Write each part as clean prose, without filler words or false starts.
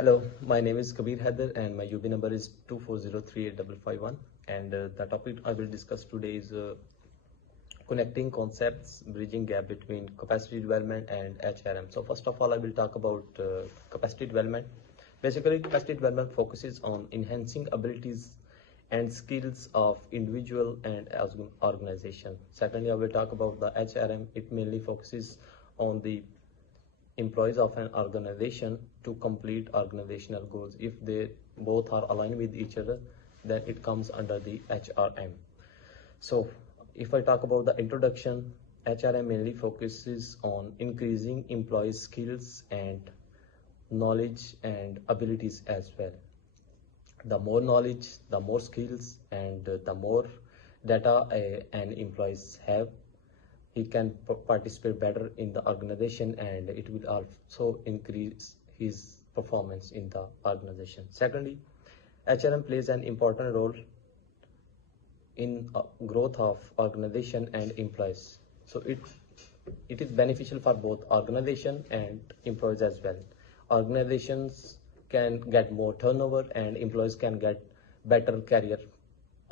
Hello, my name is Kabir Haider and my UB number is 240385551, and the topic I will discuss today is connecting concepts, bridging gap between capacity development and HRM. So first of all, I will talk about capacity development. Basically, capacity development focuses on enhancing abilities and skills of individual and as organization. Secondly, I will talk about the HRM. It mainly focuses on the employees of an organization to complete organizational goals. If they both are aligned with each other, then it comes under the HRM. So if I talk about the introduction, HRM mainly focuses on increasing employees' skills and knowledge and abilities as well. The more knowledge, the more skills, and the more data an employees have, he can participate better in the organization, and it will also increase his performance in the organization. Secondly, HRM plays an important role in growth of organization and employees. So it is beneficial for both organization and employees as well. Organizations can get more turnover and employees can get better career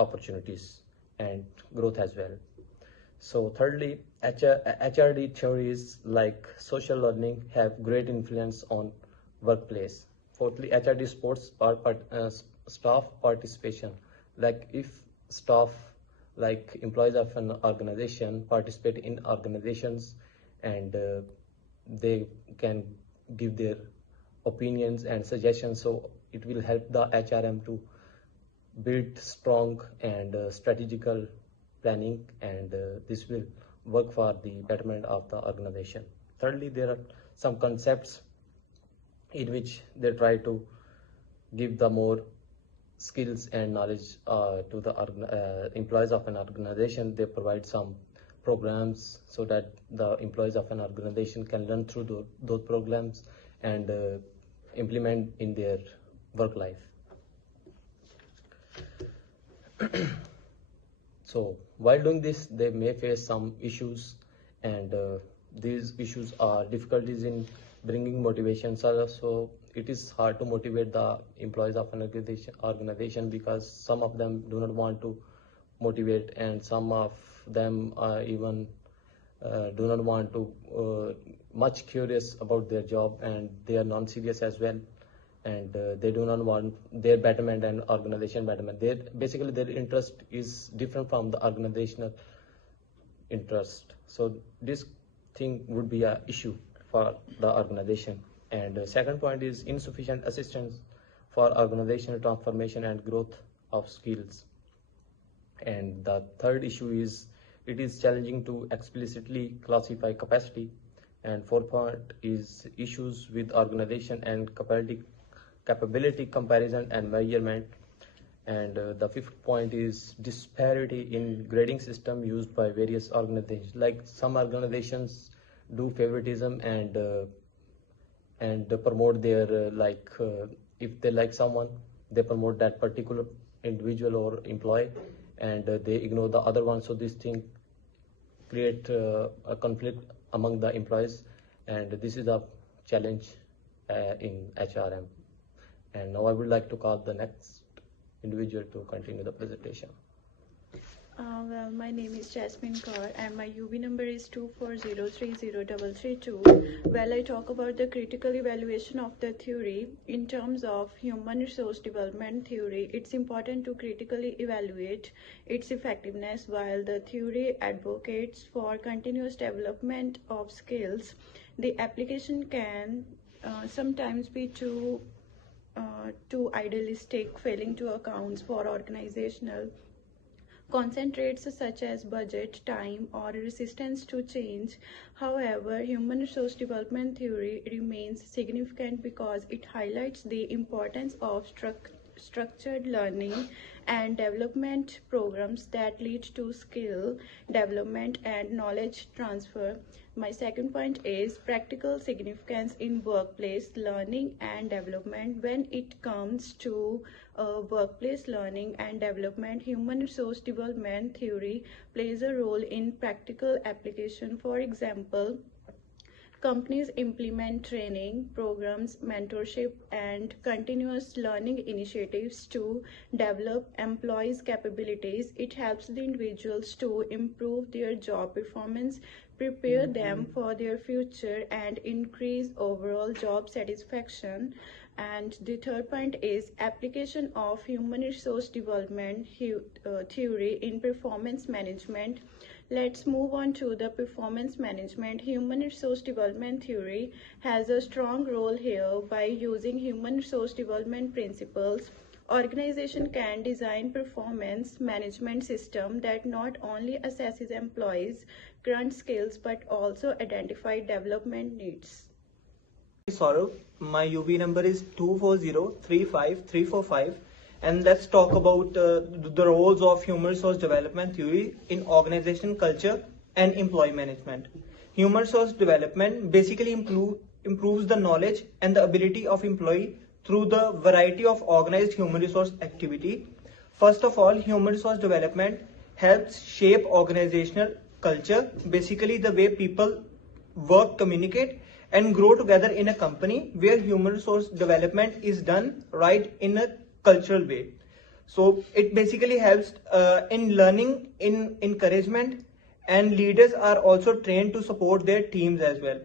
opportunities and growth as well. So thirdly, HRD theories like social learning have great influence on workplace. Fourthly, HRD supports staff participation. Like if staff, like employees of an organization, participate in organizations, and they can give their opinions and suggestions, so it will help the HRM to build strong and strategical planning, and this will work for the betterment of the organization. Thirdly, there are some concepts in which they try to give the more skills and knowledge to the employees of an organization. They provide some programs so that the employees of an organization can learn through those programs and implement in their work life. So while doing this, they may face some issues, and these issues are difficulties in bringing motivation. So it is hard to motivate the employees of an organization because some of them do not want to motivate, and some of them even do not want to much curious about their job, and they are non-serious as well, and they do not want their betterment and organization betterment. Basically their interest is different from the organizational interest. So this thing would be an issue for the organization. And second point is insufficient assistance for organizational transformation and growth of skills. And the third issue is it is challenging to explicitly classify capacity. And fourth point is issues with organization and capability comparison and measurement. And the fifth point is disparity in grading system used by various organizations. Like some organizations do favoritism and promote their if they like someone, they promote that particular individual or employee, and they ignore the other one. So this thing create a conflict among the employees, and this is a challenge in HRM. And now I would like to call the next individual to continue the presentation. Well, my name is Jasmine Kaur and my UB number is 240303332. Well, I talk about the critical evaluation of the theory. In terms of human resource development theory, it's important to critically evaluate its effectiveness. While the theory advocates for continuous development of skills, the application can sometimes be too idealistic, failing to account for organizational concentrates such as budget, time, or resistance to change. However, human resource development theory remains significant because it highlights the importance of structured learning and development programs that lead to skill development and knowledge transfer. My second point is practical significance in workplace learning and development. When it comes to workplace learning and development, human resource development theory plays a role in practical application. For example, Companies implement training programs, mentorship, and continuous learning initiatives to develop employees' capabilities. It helps the individuals to improve their job performance, prepare them for their future, and increase overall job satisfaction. And the third point is application of human resource development theory in performance management. Let's move on to the performance management. Human resource development theory has a strong role here. By using human resource development principles, organization can design performance management system that not only assesses employees' current skills but also identify development needs. Saurav, my UB number is 2403535, and let's talk about the roles of human resource development theory in organization culture and employee management. Human resource development basically improves the knowledge and the ability of employee through the variety of organized human resource activity. First of all, human resource development helps shape organizational culture, basically the way people work, communicate, and grow together in a company where human resource development is done right in a cultural way. So it basically helps in learning, in encouragement, and leaders are also trained to support their teams as well.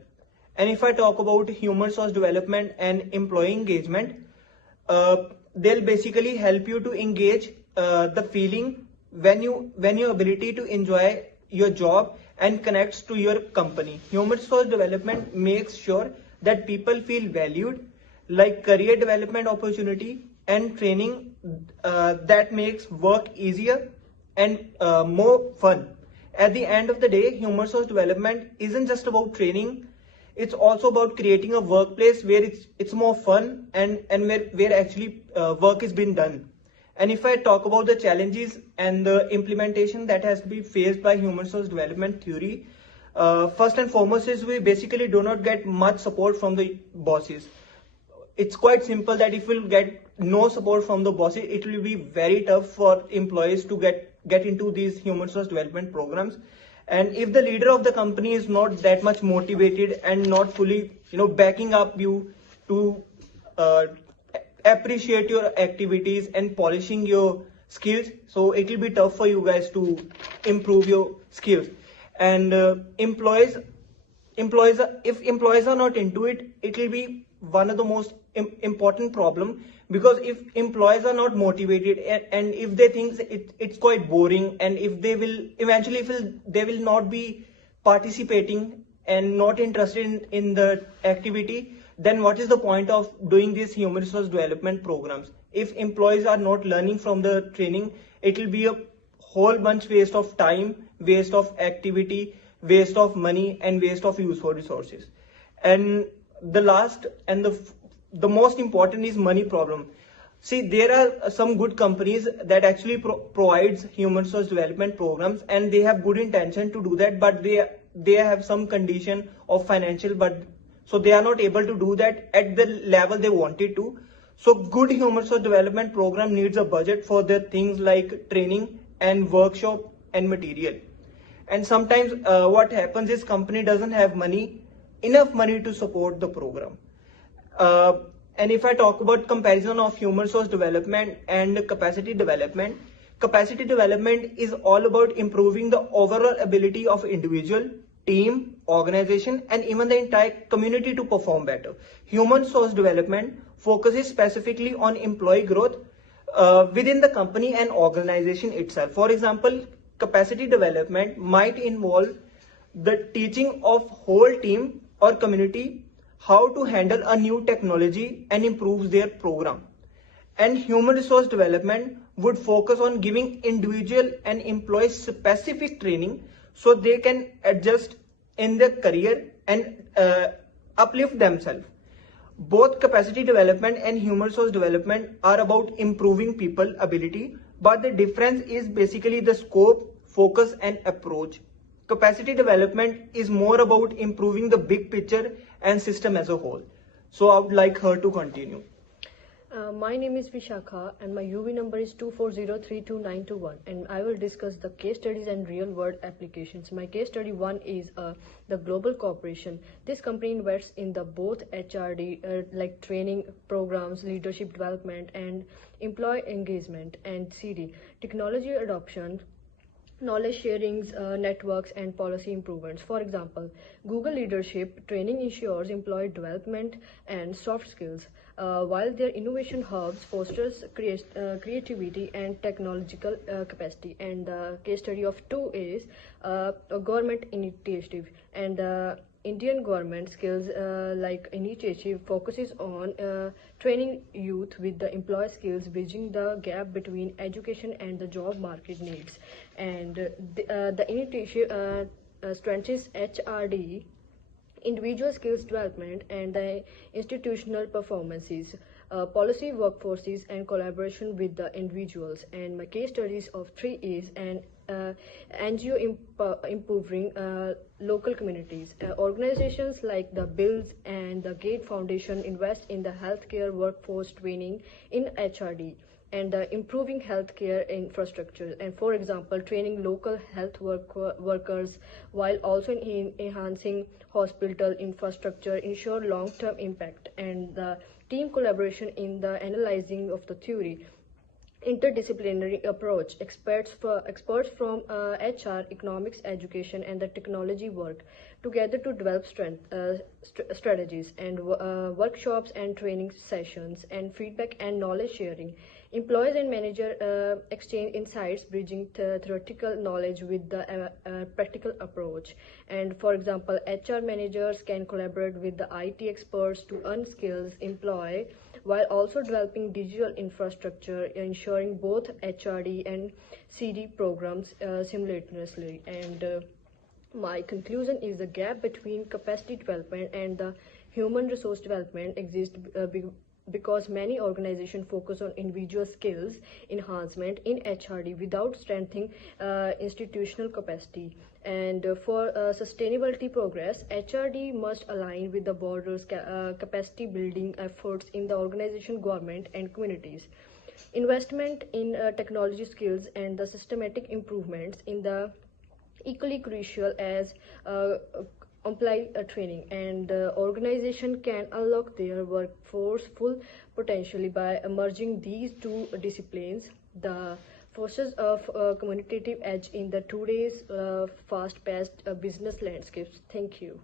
And if I talk about human resource development and employee engagement, they'll basically help you to engage the feeling when your ability to enjoy your job and connects to your company. Human resource development makes sure that people feel valued, like career development opportunity and training that makes work easier and more fun. At the end of the day, human resource development isn't just about training. It's also about creating a workplace where it's more fun and where actually work is being done. And if I talk about the challenges and the implementation that has to be faced by human resource development theory, first and foremost is we basically do not get much support from the bosses. It's quite simple that if we'll get no support from the bosses, it will be very tough for employees to get into these human resource development programs. And if the leader of the company is not that much motivated and not fully, backing up you to appreciate your activities and polishing your skills, so it will be tough for you guys to improve your skills. And if employees are not into it, it will be one of the most important problem, because if employees are not motivated and if they think it's quite boring, and if they will eventually feel they will not be participating and not interested in the activity, then what is the point of doing these human resource development programs? If employees are not learning from the training, it will be a whole bunch waste of time, waste of activity, waste of money, and waste of useful resources. And the last and the most important is money problem. See, there are some good companies that actually provides human resource development programs, and they have good intention to do that, but they have some condition of financial, but so they are not able to do that at the level they wanted to. So good human resource development program needs a budget for the things like training and workshop and material. And sometimes what happens is company doesn't have enough money to support the program. And if I talk about comparison of human resource development and capacity development is all about improving the overall ability of individual, team, organization, and even the entire community to perform better. Human resource development focuses specifically on employee growth within the company and organization itself. For example, capacity development might involve the teaching of whole team or community how to handle a new technology and improve their program. And human resource development would focus on giving individual and employee specific training so they can adjust in their career and uplift themselves. Both capacity development and human resource development are about improving people ability, but the difference is basically the scope, focus, and approach. Capacity development is more about improving the big picture and system as a whole. So I would like her to continue. My name is Vishakha and my UV number is 2403291, and I will discuss the case studies and real world applications. My case study 1 is the Global Corporation. This company invests in the both HRD like training programs, leadership development and employee engagement, and CD technology adoption, knowledge sharings, networks, and policy improvements. For example, Google Leadership Training ensures employee development and soft skills, while their innovation hubs fosters creativity and technological capacity. And the case study of 2 is a government initiative, and Indian government skills like initiative focuses on training youth with the employee skills, bridging the gap between education and the job market needs. And the initiative strengthens HRD, individual skills development, and the institutional performances, policy workforces, and collaboration with the individuals. And my case studies of 3 is an NGO improving local communities. Organizations like the Bills and the Gate Foundation invest in the healthcare workforce training in HRD and improving healthcare infrastructure, and for example training local health workers while also enhancing hospital infrastructure ensure long-term impact. And the team collaboration in the analyzing of the theory, interdisciplinary approach, experts from HR, economics, education, and the technology work together to develop strategies, and workshops and training sessions, and feedback and knowledge sharing. Employees and manager exchange insights, bridging theoretical knowledge with the practical approach. And for example, HR managers can collaborate with the IT experts to unskill employee while also developing digital infrastructure, ensuring both HRD and CD programs simultaneously. And my conclusion is the gap between capacity development and the human resource development exists because many organizations focus on individual skills enhancement in HRD without strengthening institutional capacity. And for sustainability progress, HRD must align with the broader capacity building efforts in the organization, government, and communities. Investment in technology skills and the systematic improvements in the equally crucial as apply training, and organization can unlock their workforce full potentially by merging these two disciplines. The forces of communicative edge in the today's fast-paced business landscapes. Thank you.